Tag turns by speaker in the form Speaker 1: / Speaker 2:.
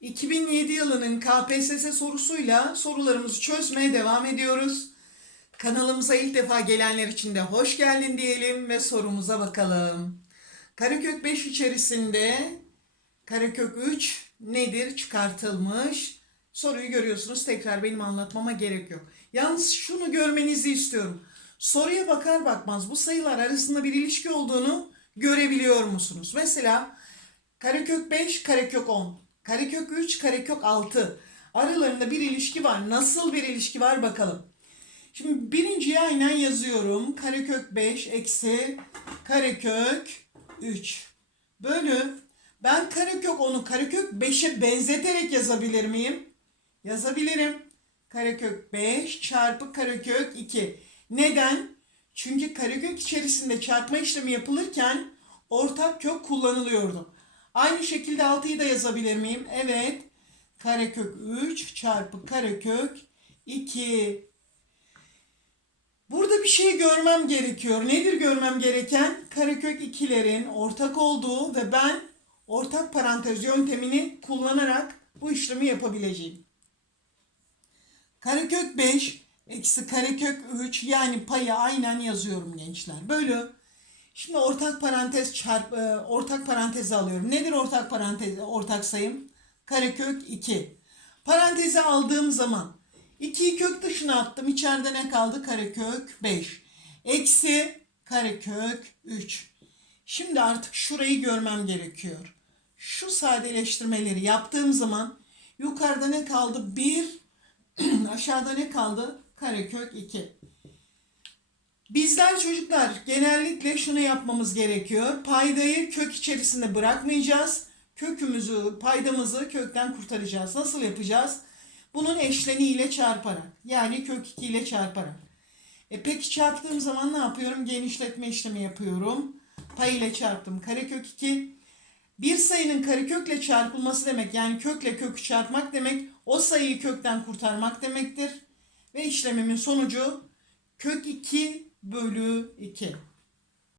Speaker 1: 2007 yılının KPSS sorusuyla sorularımızı çözmeye devam ediyoruz. Kanalımıza ilk defa gelenler için de hoş geldin diyelim ve sorumuza bakalım. Karekök 5 içerisinde karekök 3 nedir çıkartılmış? Soruyu görüyorsunuz. Tekrar benim anlatmama gerek yok. Yalnız şunu görmenizi istiyorum. Soruya bakar bakmaz bu sayılar arasında bir ilişki olduğunu görebiliyor musunuz? Mesela karekök 5, karekök 10, karekök 3, karekök 6. Aralarında bir ilişki var. Nasıl bir ilişki var bakalım. Şimdi birinciye aynen yazıyorum. Karekök 5 eksi karekök 3 bölü ben karekök 10'u karekök 5'e benzeterek yazabilir miyim? Yazabilirim. Karekök 5 çarpı karekök 2. Neden? Çünkü karekök içerisinde çarpma işlemi yapılırken ortak kök kullanılıyordu. Aynı şekilde 6'yı da yazabilir miyim? Evet. Karekök 3 çarpı karekök 2. Burada bir şey görmem gerekiyor. Nedir görmem gereken? Karekök ikilerin ortak olduğu ve ben ortak parantez yöntemini kullanarak bu işlemi yapabileceğim. Karekök 5 eksi karekök 3 yani payı aynen yazıyorum gençler. Bölü. Şimdi ortak parantez çarp e, ortak parantezi alıyorum. Nedir ortak parantez ortak sayım? Karekök 2. Parantezi aldığım zaman 2'yi kök dışına attım. İçeride ne kaldı? Karekök 5. Eksi karekök 3. Şimdi artık şurayı görmem gerekiyor. Şu sadeleştirmeleri yaptığım zaman yukarıda ne kaldı? 1 aşağıda ne kaldı? Karekök 2. Bizler çocuklar genellikle şunu yapmamız gerekiyor. Paydayı kök içerisinde bırakmayacağız. Kökümüzü, paydamızı kökten kurtaracağız. Nasıl yapacağız? Bunun eşleniyle çarparak. Yani kök 2 ile çarparak. E peki çarptığım zaman ne yapıyorum? Genişletme işlemi yapıyorum. Pay ile çarptım. Karekök 2. Bir sayının karekökle çarpılması demek yani kökle kökü çarpmak demek o sayıyı kökten kurtarmak demektir. Ve işlemimin sonucu kök 2 bölü 2.